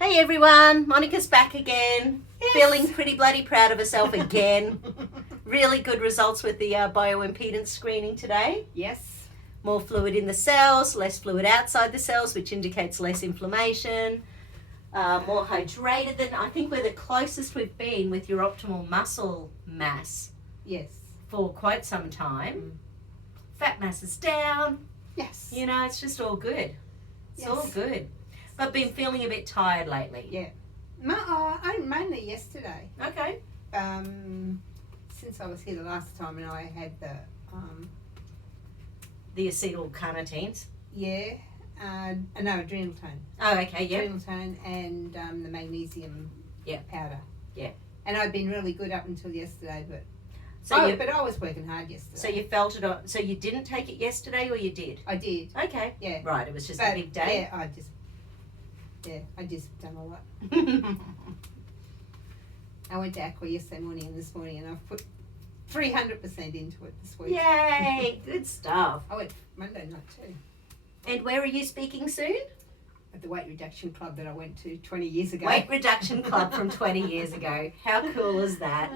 Hey everyone, Monica's back again. Yes. Feeling pretty bloody proud of herself again. Really good results with the bioimpedance screening today. Yes. More fluid in the cells, less fluid outside the cells, which indicates less inflammation. More hydrated than, I think we're the closest we've been with your optimal muscle mass Yes. for quite some time. Fat mass is down. Yes. You know, it's just all good. It's all good. But been feeling a bit tired lately. Yeah. Mainly yesterday. Okay. Since I was here the last time and I had The acetyl carnitines. adrenal tone. Oh, okay, yeah. Adrenal tone and the magnesium powder. Yeah. And I'd been really good up until yesterday, but but I was working hard yesterday. So you felt it on, so you didn't take it yesterday or you did? I did. Okay. Yeah. Right, it was just a big day. Yeah, I just done a lot. I went to Aqua yesterday morning and this morning and I've put 300% into it this week. Yay, good stuff. I went Monday night too. And where are you speaking soon? At the weight reduction club that I went to 20 years ago. Weight reduction club from 20 years ago. How cool is that?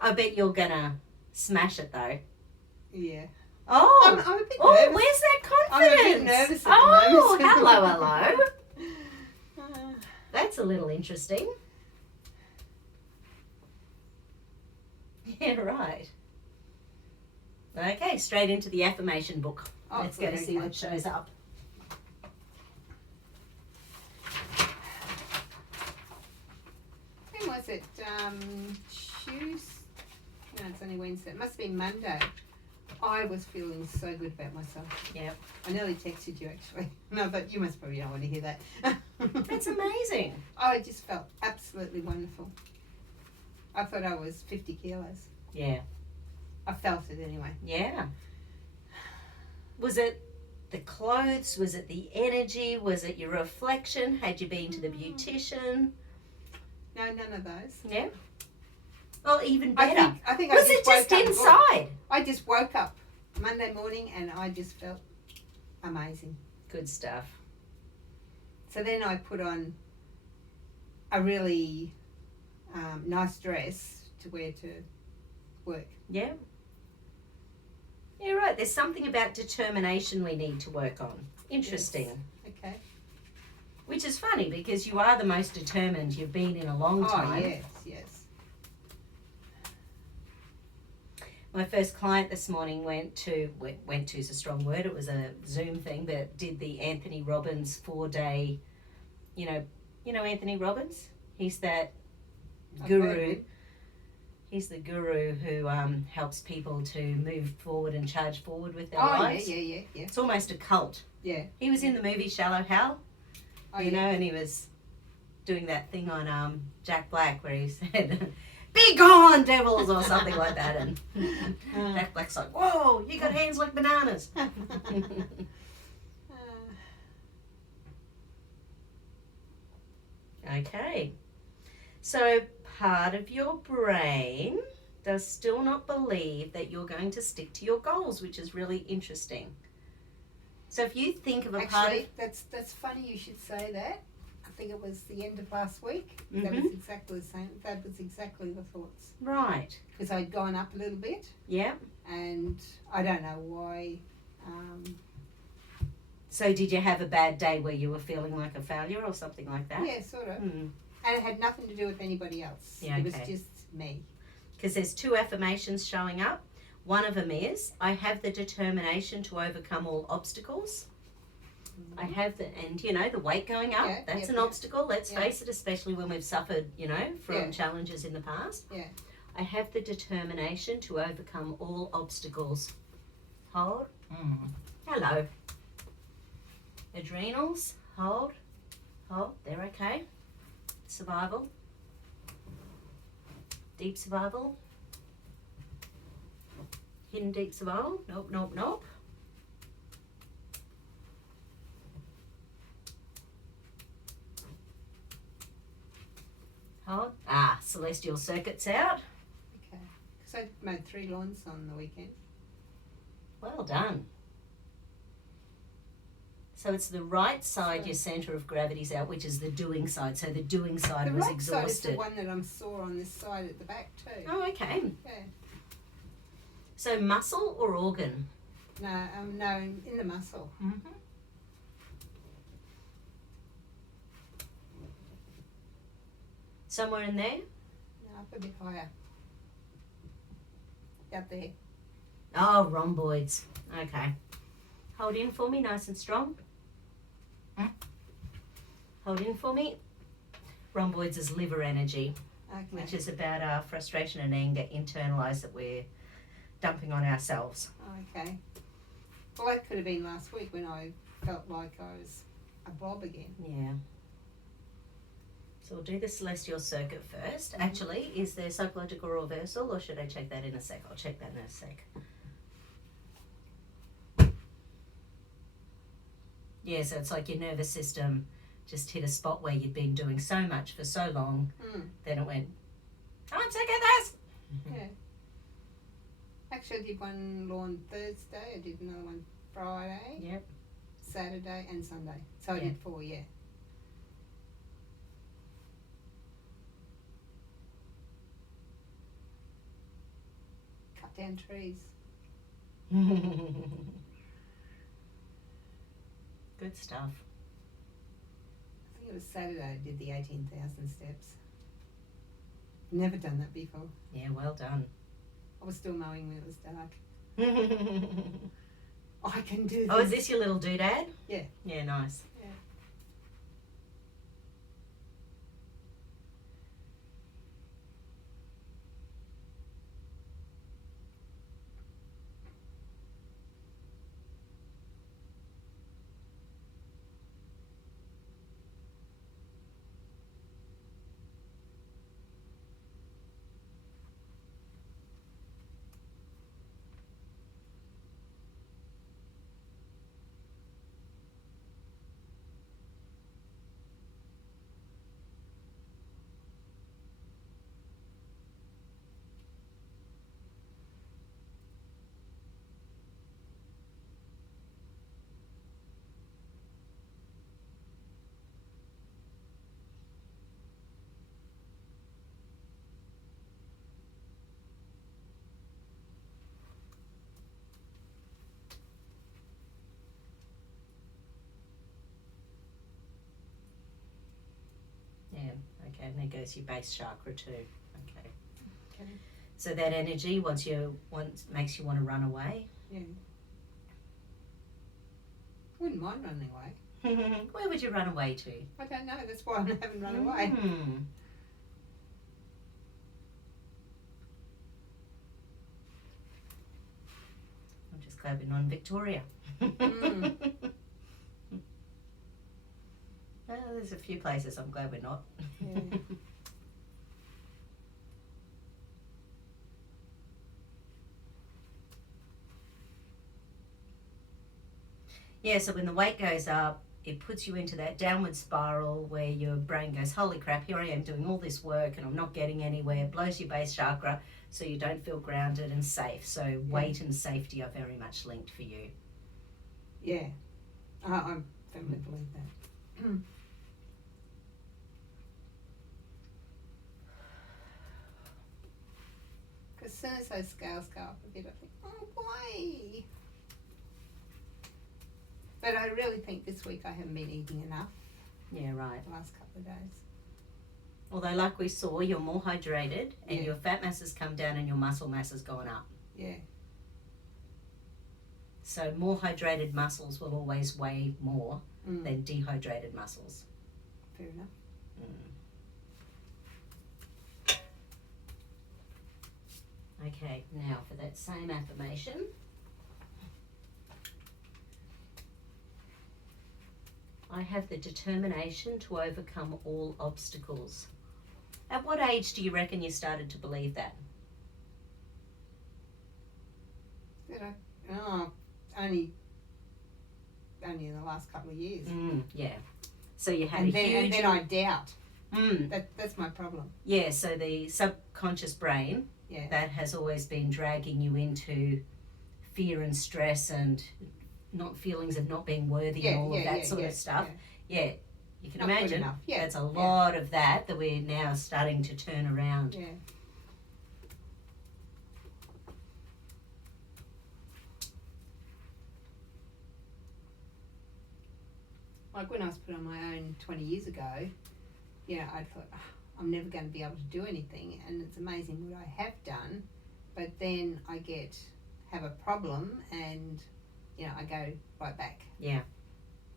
I bet you're gonna smash it though. Yeah. Oh, I'm a bit nervous. Where's that confidence? I'm a bit nervous at the moment. Hello. That's a little interesting. Yeah, right. Okay, straight into the affirmation book. Let's go to see what shows up. When was it? Tuesday? No, it's only Wednesday. It must have been Monday. I was feeling so good about myself. Yep. I nearly texted you actually. No, but you must probably not want to hear that. That's amazing. I just felt absolutely wonderful. I thought I was 50 kilos. Yeah. I felt it anyway. Yeah. Was it the clothes? Was it the energy? Was it your reflection? Had you been to the beautician? No, none of those. Yeah. Well, even better. I think was it just inside? I just woke up Monday morning and I just felt amazing. Good stuff. So then I put on a really nice dress to wear to work. Yeah. Yeah, right. There's something about determination we need to work on. Interesting. Yes. Okay. Which is funny because you are the most determined you've been in a long time. Oh, yes. My first client this morning went to is a strong word. It was a Zoom thing, but did the Anthony Robbins 4-day, you know Anthony Robbins? He's that guru. He's the guru who helps people to move forward and charge forward with their lives. Yeah. It's almost a cult. Yeah. He was in the movie Shallow Hal, know, and he was doing that thing on Jack Black where he said, "Be gone, devils," or something like that. And Jack Black's like, "Whoa, you got hands like bananas." Okay. So part of your brain does still not believe that you're going to stick to your goals, which is really interesting. So if you think of a part of... that's funny you should say that. I think it was the end of last week. Mm-hmm. That was exactly the same. That was exactly the thoughts. Right. Because I'd gone up a little bit. Yeah. And I don't know why. So did you have a bad day where you were feeling like a failure or something like that? Yeah, sort of. And it had nothing to do with anybody else. Yeah, It was just me. Because there's 2 affirmations showing up. One of them is, I have the determination to overcome all obstacles. I have the weight going up, that's an obstacle, let's face it, especially when we've suffered, from challenges in the past. Yeah. I have the determination to overcome all obstacles. Hold. Hello. Adrenals, hold, they're okay. Survival. Deep survival. Hidden deep survival. Nope. Hold. Celestial circuits out. Okay. Because I mowed 3 lawns on the weekend. Well done. So it's the right side, your centre of gravity's out, which is the doing side. So the doing side The was right side is the exhausted. one that I'm sore on this side at the back too. Oh, okay. Yeah. So muscle or organ? No, in the muscle. Mm-hmm. Somewhere in there? No, up a bit higher. Out there. Oh, rhomboids. Okay. Hold in for me, nice and strong. Hold in for me. Rhomboids is liver energy, Okay. which is about our frustration and anger internalized that we're dumping on ourselves. Okay. Well, that could have been last week when I felt like I was a blob again. Yeah. So we'll do the celestial circuit first. Actually, is there psychological reversal or should I check that in a sec? I'll check that in a sec. Yeah, so it's like your nervous system just hit a spot where you'd been doing so much for so long, then it went, I'm sick of this! Yeah. Actually, I did one lawn Thursday, I did another one Friday, Yep. Saturday and Sunday. So I Yeah. did 4, yeah. Cut down trees. Good stuff. I think it was Saturday I did the 18,000 steps. Never done that before. Yeah, well done. I was still mowing when it was dark. I can do this. Oh, is this your little doodad? Yeah. Yeah, nice. Yeah. Yeah, okay, and there goes your base chakra too. Okay. Okay. So that energy, once makes you want to run away. Yeah. Wouldn't mind running away. Where would you run away to? I don't know. That's why I haven't run away. Mm. I'm just glad we're not in Victoria. Mm. There's a few places I'm glad we're not. Yeah. Yeah, so when the weight goes up, it puts you into that downward spiral where your brain goes, holy crap, here I am doing all this work and I'm not getting anywhere. It blows your base chakra so you don't feel grounded and safe. So weight and safety are very much linked for you. Yeah. I firmly believe that. Because as soon as those scales go up a bit, I think, oh, why? But I really think this week I haven't been eating enough Yeah, right. the last couple of days. Although like we saw, you're more hydrated and Yeah. your fat mass has come down and your muscle mass has gone up. Yeah. So more hydrated muscles will always weigh more Mm. than dehydrated muscles. Fair enough. Okay, now for that same affirmation. I have the determination to overcome all obstacles. At what age do you reckon you started to believe that? Did I? Oh, only in the last couple of years. Yeah. So you had And a then, huge... and then I doubt. Mm, That's my problem. yeah, so the subconscious brain, Yeah. that has always been dragging you into fear and stress and not feelings of not being worthy and all of that sort of stuff. Yeah, you can Not good imagine enough. Yeah, that's a lot of that we're now starting to turn around. Yeah. Like when I was put on my own 20 years ago, I thought, I'm never going to be able to do anything, and it's amazing what I have done. But then I have a problem, and I go right back. Yeah.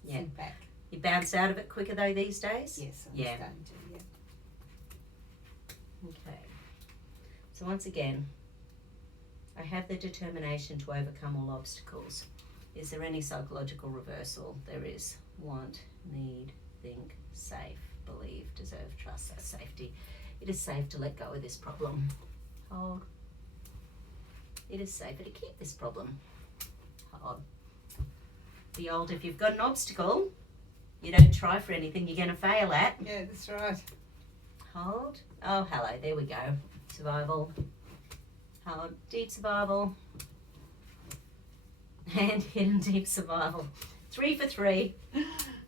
Sink back. You bounce out of it quicker though these days? Yes, I'm starting to, Okay. So once again, I have the determination to overcome all obstacles. Is there any psychological reversal? There is. Want, need, think, safe, believe, deserve, trust. That's safety. It is safe to let go of this problem. Hold. It is safer to keep this problem. Hold. The old, if you've got an obstacle, you don't try for anything you're going to fail at. Yeah, that's right. Hold. Oh, hello. There we go. Survival. Hold. Deep survival. And hidden deep survival. 3 for 3.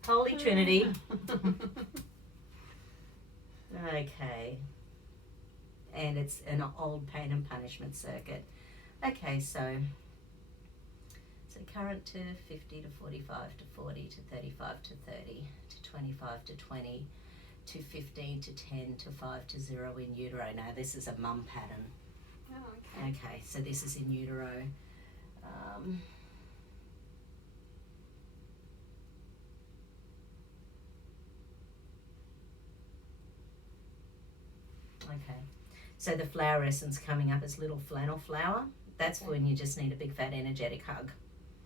Holy Trinity. Okay. And it's an old pain and punishment circuit. Okay, so current to 50 to 45 to 40 to 35 to 30 to 25 to 20 to 15 to 10 to 5 to 0 in utero. Now this is a mum pattern. Oh, okay. Okay, so this is in utero. Okay, so the flower essence coming up as little flannel flower. That's when you just need a big fat energetic hug.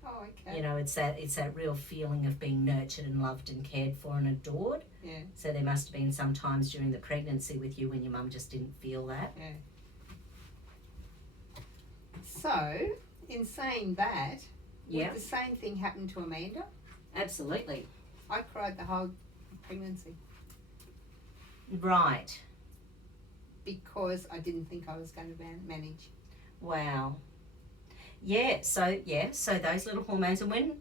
Oh, okay. It's that real feeling of being nurtured and loved and cared for and adored. Yeah. So there must have been some times during the pregnancy with you when your mum just didn't feel that. Yeah. So, in saying that, would the same thing happen to Amanda? Absolutely. I cried the whole pregnancy. Right. Because I didn't think I was going to manage. Wow. So those little hormones, and when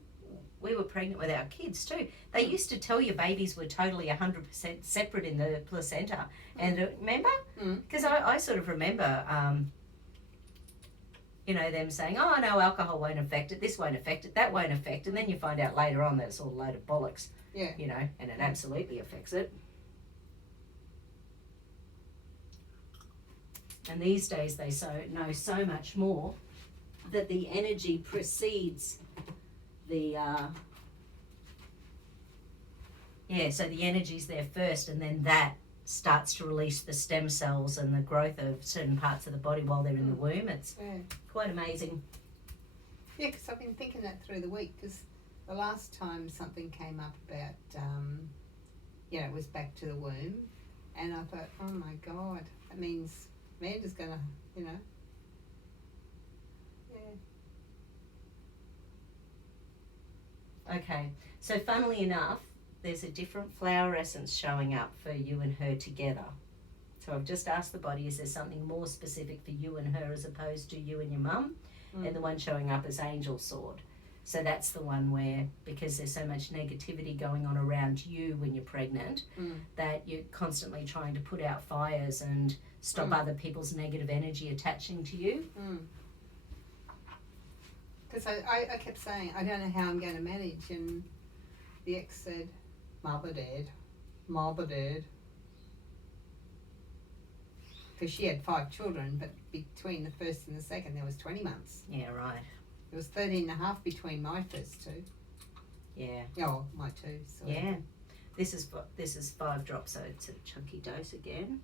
we were pregnant with our kids too, they used to tell you babies were totally 100% separate in the placenta. And remember? Because I sort of remember, them saying, oh, no, alcohol won't affect it, this won't affect it, that won't affect it. And then you find out later on that it's all a load of bollocks. Yeah. And it absolutely affects it. And these days they know so much more that the energy precedes the so the energy's there first, and then that starts to release the stem cells and the growth of certain parts of the body while they're in the womb. It's quite amazing. Yeah, because I've been thinking that through the week, because the last time something came up about, it was back to the womb, and I thought, oh my God, that means Amanda's going to, Okay, so funnily enough, there's a different flower essence showing up for you and her together. So I've just asked the body, is there something more specific for you and her as opposed to you and your mum? And the one showing up is Angel Sword. So that's the one where, because there's so much negativity going on around you when you're pregnant, that you're constantly trying to put out fires and stop other people's negative energy attaching to you. Because I kept saying, I don't know how I'm going to manage, and the ex said, Mother did. Because she had 5 children, but between the first and the second there was 20 months. Yeah, right. There was 13 and a half between my first 2. Yeah. Oh, my 2. So yeah. This is 5 drops, so it's a chunky dose again.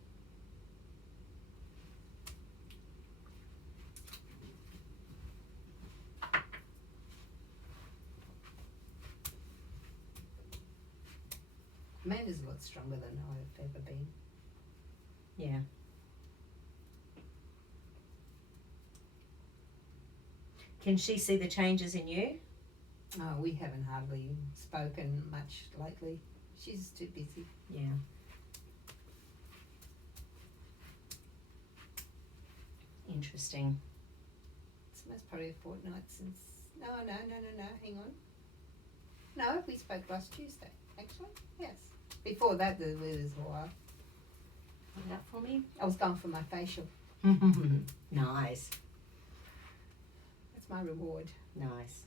Amanda's a lot stronger than I've ever been. Yeah. Can she see the changes in you? Oh, we haven't hardly spoken much lately. She's too busy. Yeah. Interesting. It's most probably a fortnight since No, hang on. No, we spoke last Tuesday, actually. Yes. Before that, there was a while. Hold out for me. I was going for my facial. Nice. That's my reward. Nice.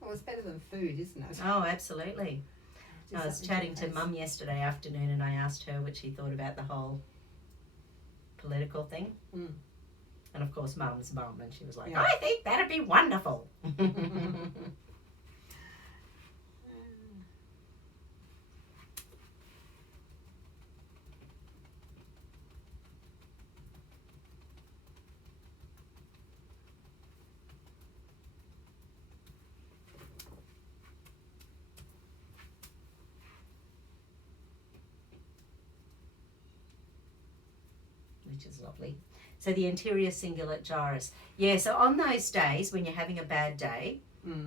Well, it's better than food, isn't it? Oh, absolutely. Just I was something chatting the to face. Mum yesterday afternoon and I asked her what she thought about the whole political thing. Mm. And of course, Mum's mum, and she was like, Yeah. I think that'd be wonderful. Which is lovely. So the anterior cingulate gyrus. Yeah, so on those days when you're having a bad day,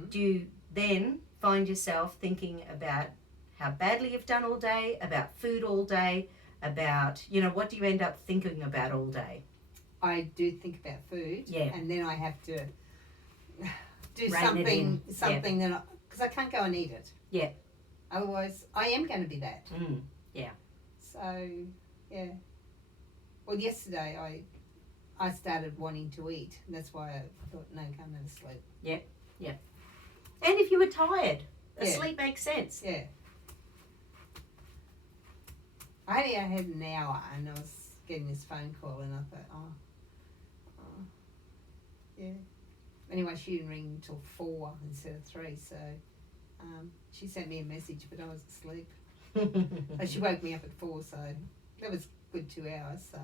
do you then find yourself thinking about how badly you've done all day, about food all day, about, what do you end up thinking about all day? I do think about food. Yeah. And then I have to do Rein it in. something that, because I can't go and eat it. Yeah. Otherwise, I am going to be that. Yeah. So, yeah. Well, yesterday I started wanting to eat. And that's why I thought, no, come and sleep. And if you were tired, Yeah. sleep makes sense. Yeah. I only had an hour and I was getting this phone call and I thought, yeah. Anyway, she didn't ring until 4 instead of 3, so she sent me a message, but I was asleep. And she woke me up at 4, so that was a good 2 hours, so.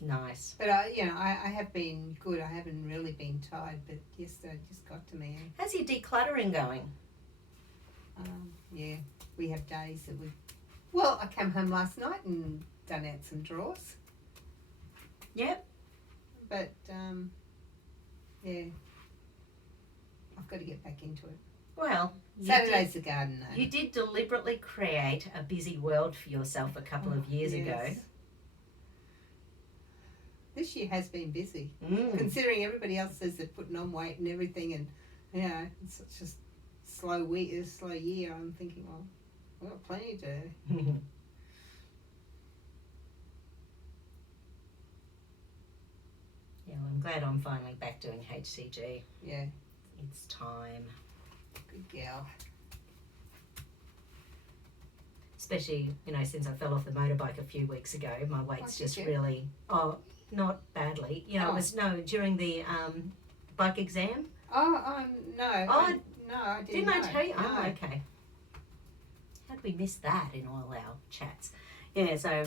Nice. But I have been good. I haven't really been tired, but yesterday just got to me. How's your decluttering going? Yeah, we have days that we. Well, I came home last night and done out some drawers. Yep. But yeah, I've got to get back into it. Well, Saturday's the garden though. you did deliberately create a busy world for yourself a couple of years ago. This year has been busy, Mm. considering everybody else says they're putting on weight and everything, and it's just slow year. I'm thinking, well, I've got plenty to do. Yeah, well, I'm glad I'm finally back doing HCG. Yeah, It's time. good girl. Especially, since I fell off the motorbike a few weeks ago, my weight's did just you? really, not badly. It was, during the bike exam. Oh no. Oh, I didn't. Didn't know. I tell you? No. Oh, okay. How did we miss that in all our chats? Yeah, so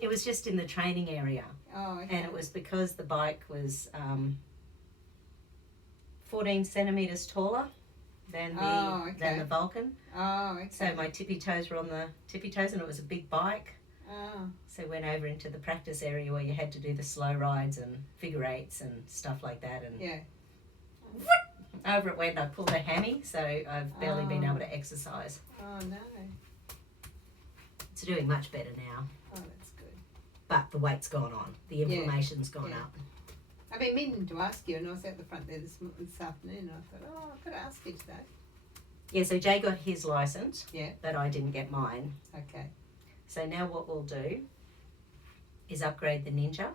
it was just in the training area. Oh, okay. And it was because the bike was 14 centimetres taller than the Vulcan. Oh, okay. So my tippy toes were on the tippy toes, and it was a big bike. Oh, So went over into the practice area where you had to do the slow rides and figure eights and stuff like that. And yeah. over it went. I pulled a hammy, so I've barely been able to exercise. Oh no. It's doing much better now, Oh, that's good. but the weight's gone on. The inflammation's gone Yeah. up. I've been meaning to ask you, and I was out the front there this afternoon, and I thought, I've got to ask you today. Yeah, so Jay got his license, Yeah. but I didn't get mine. Okay. So now what we'll do is upgrade the Ninja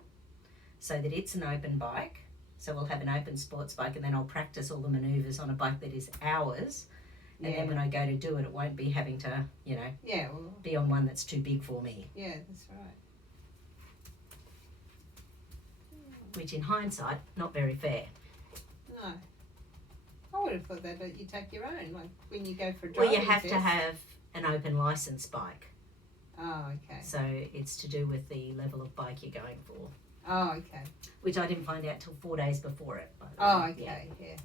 so that it's an open bike. So we'll have an open sports bike, and then I'll practice all the manoeuvres on a bike that is ours. And then when I go to do it, it won't be having to, Yeah, well, be on one that's too big for me. yeah, that's right. Which in hindsight, not very fair. No. I would have thought that, but you take your own, like when you go for a Well, driving you have test. to have an open license bike. Oh, okay. So it's to do with the level of bike you're going for. Oh, okay. Which I didn't find out till 4 days before it. By the Oh, way. okay, yeah.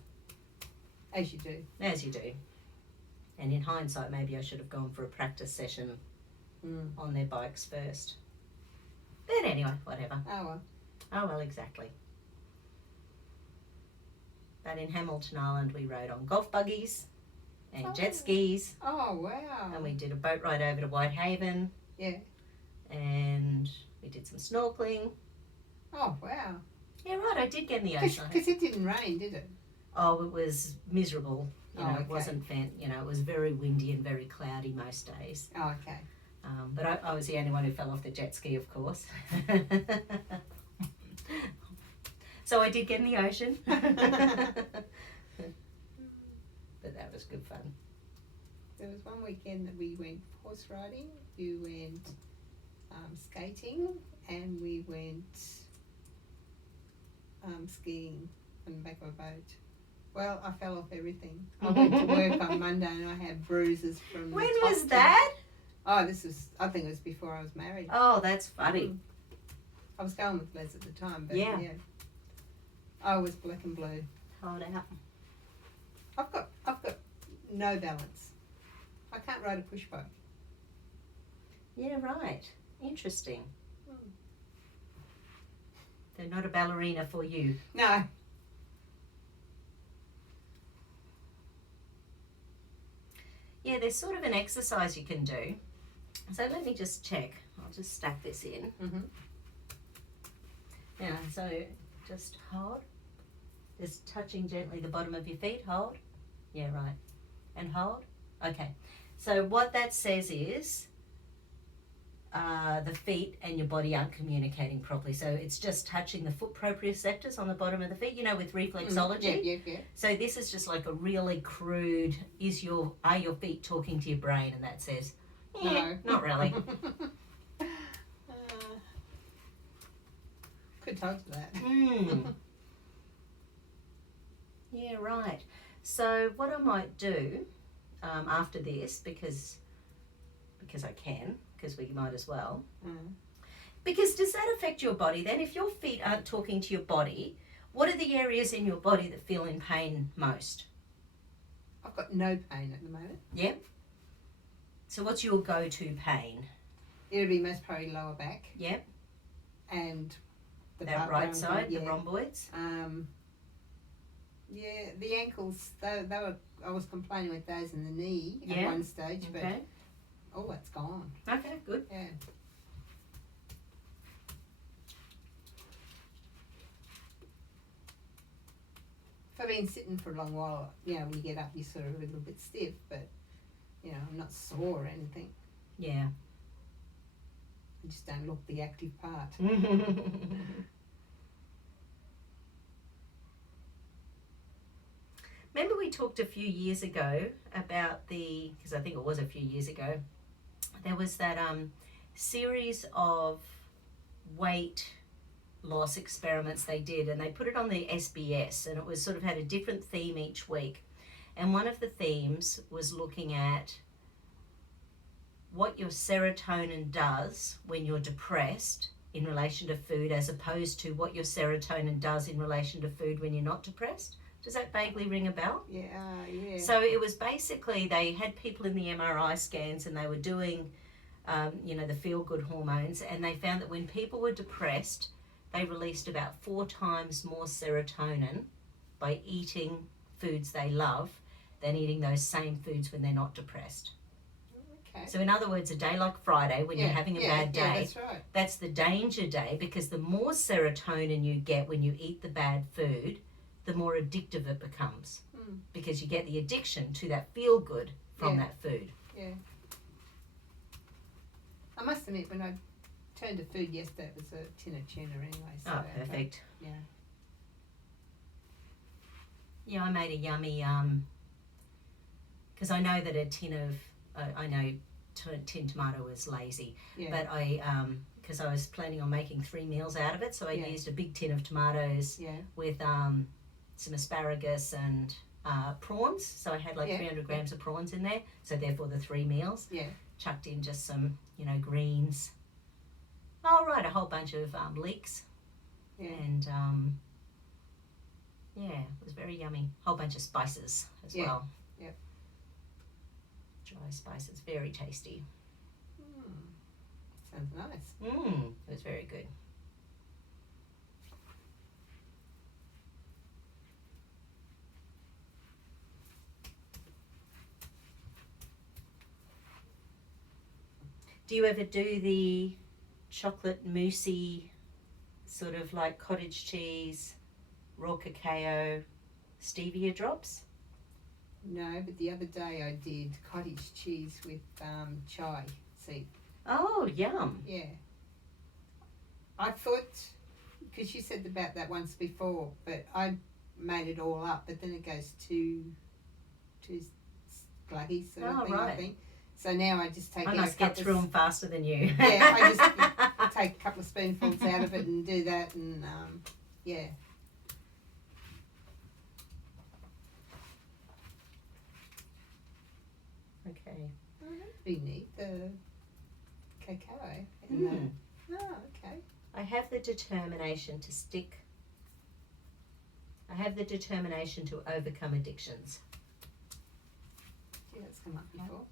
As you do. Yeah, as you do. And in hindsight, maybe I should have gone for a practice session on their bikes first. But anyway, whatever. Oh, well. Oh, well, exactly. But in Hamilton Island, we rode on golf buggies and jet skis. Oh, wow. And we did a boat ride over to Whitehaven. Yeah. And We did some snorkeling. Oh, wow. Yeah, right, I did get in the ocean. Because it didn't rain, did it? Oh, it was miserable. Okay. It wasn't it was very windy and very cloudy most days. Oh, okay. But I was the only one who fell off the jet ski, of course. So I did get in the ocean. But that was good fun. There was one weekend that we went horse riding, we went skating, and we went skiing on the back of a boat. Well, I fell off everything. I went to work on Monday and I had bruises from When the top was to- that? Oh, I think it was before I was married. Oh, that's funny. I was going with Les at the time, but Yeah. I was black and blue. Hold out. I've got no balance. I can't ride a push bike. Yeah, right. Interesting. Hmm. They're not a ballerina for you. No. Yeah, there's sort of an exercise you can do. So let me just check. I'll just stack this in. Mm-hmm. Yeah, so just hold. Just touching gently the bottom of your feet. Hold. Yeah, right. And hold. Okay. So what that says is the feet and your body aren't communicating properly. So it's just touching the foot proprioceptors on the bottom of the feet, with reflexology. Yeah. So this is just like a really crude, are your feet talking to your brain? And that says, No. not really. Could talk to that. Yeah, right. So what I might do after this, because I can, because we might as well. Because does that affect your body then? If your feet aren't talking to your body, what are the areas in your body that feel in pain most? I've got no pain at the moment. Yeah. So what's your go-to pain? It'll be most probably lower back. Yep. And That right side, the rhomboids. Yeah, the ankles. They were. I was complaining with those in the knee at one stage, but that's gone. Okay, good. Yeah. If I've been sitting for a long while, when you get up, you're sort of a little bit stiff, but I'm not sore or anything. Yeah. I just don't look the active part. Remember we talked a few years ago about because I think it was a few years ago, there was that series of weight loss experiments they did, and they put it on the SBS, and it was sort of had a different theme each week. And one of the themes was looking at what your serotonin does when you're depressed in relation to food, as opposed to what your serotonin does in relation to food when you're not depressed. Does that vaguely ring a bell? Yeah. So it was basically, they had people in the MRI scans and they were doing, the feel-good hormones, and they found that when people were depressed, they released about 4 times more serotonin by eating foods they love than eating those same foods when they're not depressed. Okay. So in other words, a day like Friday, when you're having a bad day, that's right. That's the danger day, because the more serotonin you get when you eat the bad food, the more addictive it becomes, because you get the addiction to that feel good from that food. Yeah. I must admit, when I turned to food yesterday, it was a tin of tuna anyway. So Perfect. Yeah. Yeah, I made a yummy, because I know that a tin tomato is lazy, but because I was planning on making 3 meals out of it, so I used a big tin of tomatoes with some asparagus and prawns. So I had like 300 grams of prawns in there. So therefore the 3 meals. Yeah. Chucked in just some, greens. Oh, right, a whole bunch of leeks. Yeah. And it was very yummy. Whole bunch of spices as well. Yeah. Dry spices, very tasty. Sounds nice. It was very good. Do you ever do the chocolate moussey, sort of like cottage cheese, raw cacao, stevia drops? No, but the other day I did cottage cheese with chai seed. Oh, yum. Yeah. I thought, because you said about that once before, but I made it all up, but then it goes too gluggy sort of thing, right. I think. So now I just take I out must get through them faster than you. Yeah, I just take a couple of spoonfuls out of it and do that, and yeah. Okay. Oh, that'd be neat, the cacao. Mm. Oh, okay. I have the determination to stick. I have the determination to overcome addictions. Yeah, that's come up before.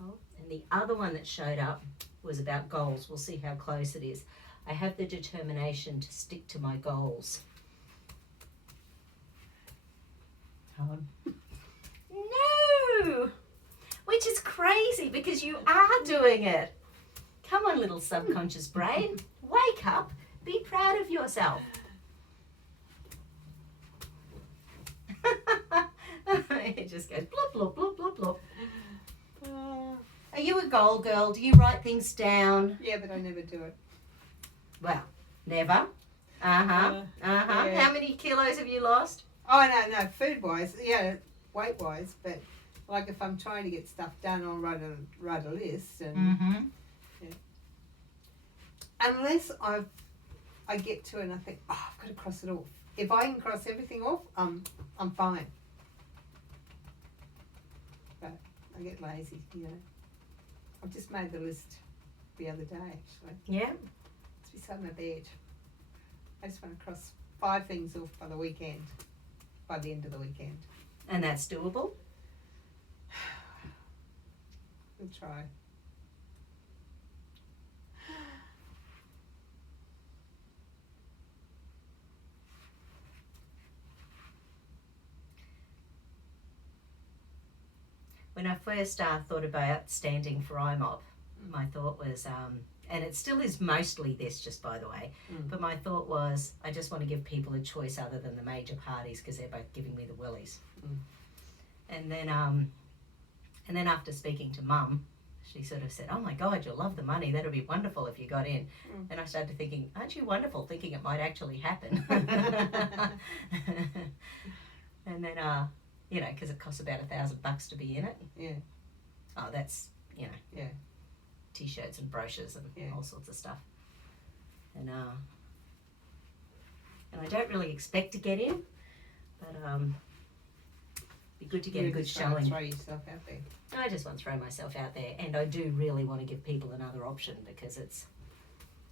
Hold. And the other one that showed up was about goals. We'll see how close it is. I have the determination to stick to my goals. Hold. No! Which is crazy because you are doing it. Come on, little subconscious brain. Wake up. Be proud of yourself. It just goes blop, blop, blop, blop, blop. Are you a goal girl? Do you write things down? Yeah, but I never do it. Well, never. Yeah. How many kilos have you lost? Oh, no, food-wise, yeah, weight-wise, but like if I'm trying to get stuff done, I'll write a list, and yeah. Unless I get to it and I think, oh, I've got to cross it off. If I can cross everything off, I'm fine. But I get lazy, you know. I've just made the list the other day, actually. Yeah. It's beside my bed. I just want to cross 5 things off by the weekend, by the end of the weekend. And that's doable? We'll try. When I first thought about standing for IMOP, my thought was, and it still is mostly this, just by the way, but my thought was, I just want to give people a choice other than the major parties because they're both giving me the willies. And then after speaking to Mum, she sort of said, oh my God, you'll love the money. That'll be wonderful if you got in. And I started thinking, aren't you wonderful, thinking it might actually happen? And then, you know, because it costs about $1,000 to be in it. Yeah. Oh, that's, you know. Yeah. T-shirts and brochures and all sorts of stuff. And I don't really expect to get in, but be good to get a good showing. Throw yourself out there. I just want to throw myself out there, and I do really want to give people another option because it's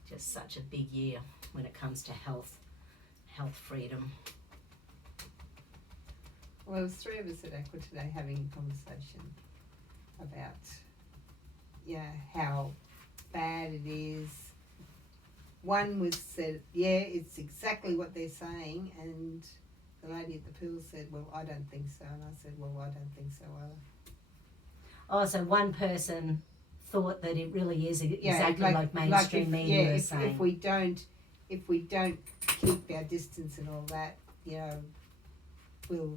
just such a big year when it comes to health freedom. Well, there was 3 of us at Aqua today having a conversation about, yeah, how bad it is. One was said, yeah, it's exactly what they're saying, and the lady at the pool said, well, I don't think so, and I said, well, I don't think so either. Oh, so one person thought that it really is exactly like mainstream media is saying. If we don't keep our distance and all that, you know, we'll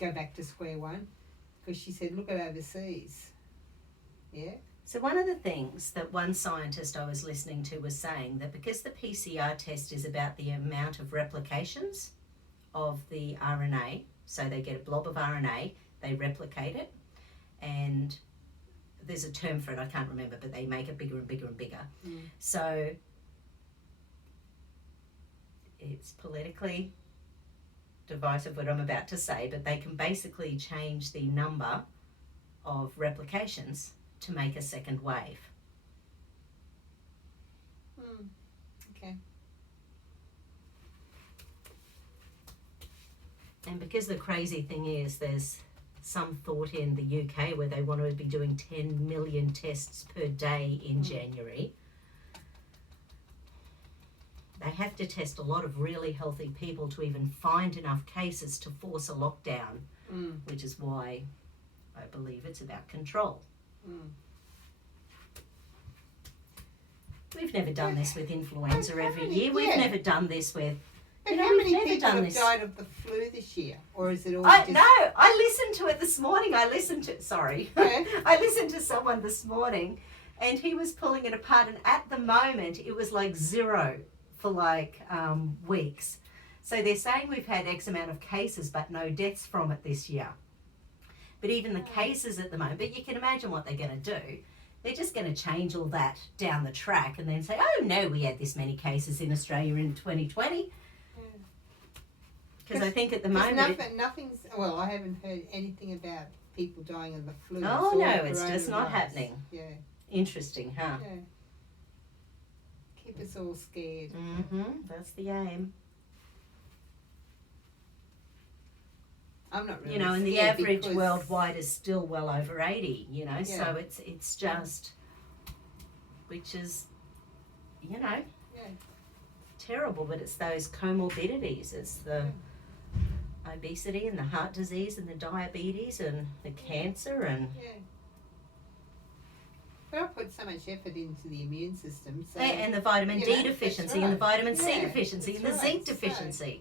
go back to square one. Because she said, look at overseas. Yeah. So one of the things that one scientist I was listening to was saying that because the PCR test is about the amount of replications of the RNA, so they get a blob of RNA, they replicate it, and there's a term for it, I can't remember, but they make it bigger and bigger and bigger. So it's politically divisive what I'm about to say, but they can basically change the number of replications to make a second wave. Okay. And because the crazy thing is, there's some thought in the UK where they want to be doing 10 million tests per day in January. They have have to test a lot of really healthy people to even find enough cases to force a lockdown, which is why I believe it's about control. We've never done this with influenza every year. We've never done this with... But how many people have died of the flu this year? Or is it all just... No, I listened to it this morning. I listened to someone this morning, and he was pulling it apart, and at the moment it was like 0 for like weeks. So they're saying we've had X amount of cases but no deaths from it this year. But even the cases at the moment, but you can imagine what they're going to do. They're just going to change all that down the track and then say, oh no, we had this many cases in Australia in 2020. Because I think at the moment... nothing's... Well, I haven't heard anything about people dying of the flu. Oh no, it's just not happening. Yeah. Interesting, huh? Yeah. Keep us all scared. That's the aim. I'm not really You know, and the scared average because... worldwide is still well over 80, you know, Yeah. so it's just... Which is, you know, terrible, but it's those comorbidities. It's the obesity and the heart disease and the diabetes and the cancer and... Yeah. But I put so much effort into the immune system. So, and the vitamin D deficiency and the vitamin C deficiency and the zinc So, deficiency.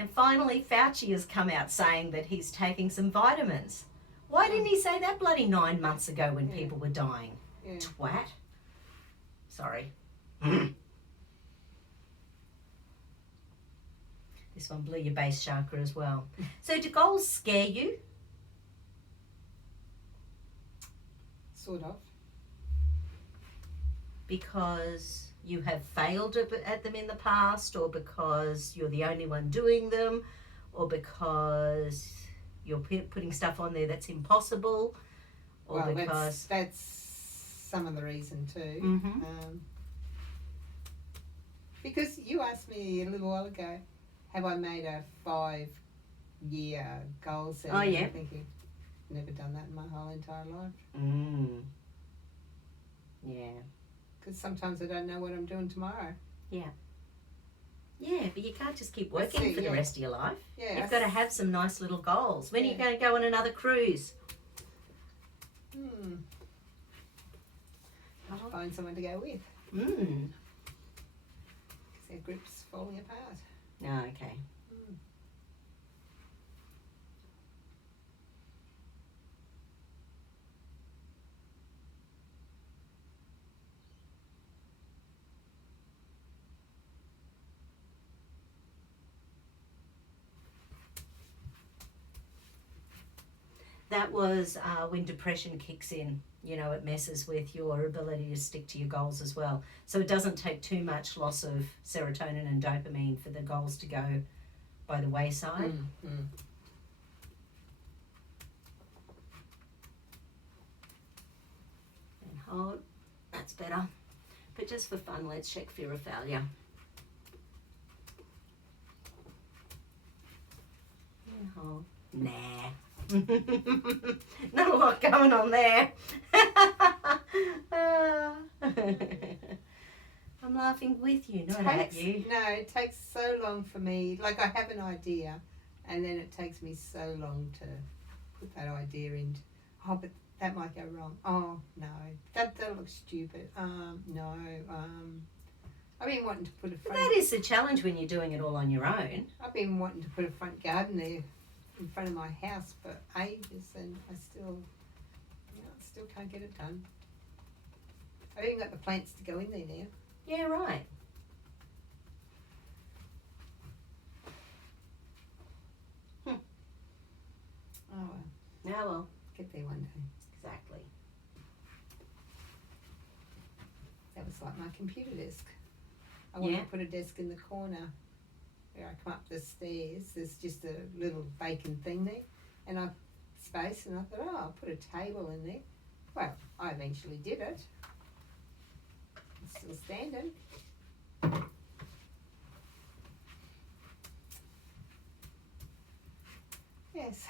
And finally Fauci has come out saying that he's taking some vitamins. Why didn't he say that bloody 9 months ago when people were dying? Twat. Sorry. This one blew your base chakra as well. So do goals scare you? Sort of. Because you have failed at them in the past, or because you're the only one doing them, or because you're putting stuff on there that's impossible, or well, because... That's some of the reason too. Because you asked me a little while ago, have I made a 5-year goal setting? Oh, yeah. I'm thinking, never done that in my whole entire life. Yeah. Because sometimes I don't know what I'm doing tomorrow. Yeah, but you can't just keep working for the rest of your life. Yeah, You've got to have some nice little goals. When are you going to go on another cruise? I'll find someone to go with. Because their grip's falling apart. No, okay. That was when depression kicks in. You know, it messes with your ability to stick to your goals as well. So it doesn't take too much loss of serotonin and dopamine for the goals to go by the wayside. And hold. That's better. But just for fun, let's check fear of failure. And hold. Nah. Not a lot going on there. I'm laughing with you, not at you. No, it takes so long for me. Like, I have an idea, and then it takes me so long to put that idea in. Oh, but that might go wrong. Oh, no. That looks stupid. No. I've been wanting to put a front... That is the challenge when you're doing it all on your own. I've been wanting to put a front garden there in front of my house for ages, and I still can't get it done. I've even got the plants to go in there now. Yeah, right. Oh well. Yeah, well. Get there one day. Exactly. That was like my computer desk. I want to put a desk in the corner where I come up the stairs. There's just a little vacant thing there, and I've space, and I thought, oh, I'll put a table in there. Well, I eventually did it. It's still standing. Yes,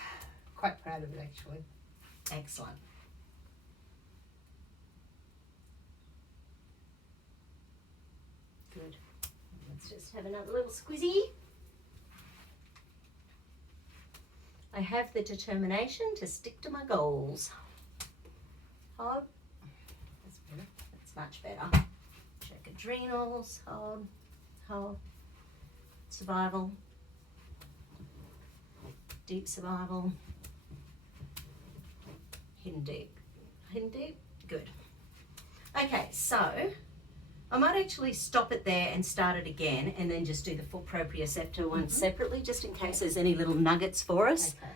quite proud of it actually. Excellent. Good. Let's just have another little squizzy. I have the determination to stick to my goals. Hold. That's better. That's much better. Check adrenals. Hold. Hold. Survival. Deep survival. Hidden deep. Hidden deep. Good. Okay, so I might actually stop it there and start it again and then just do the full proprioceptor one separately, just in case there's any little nuggets for us. Okay.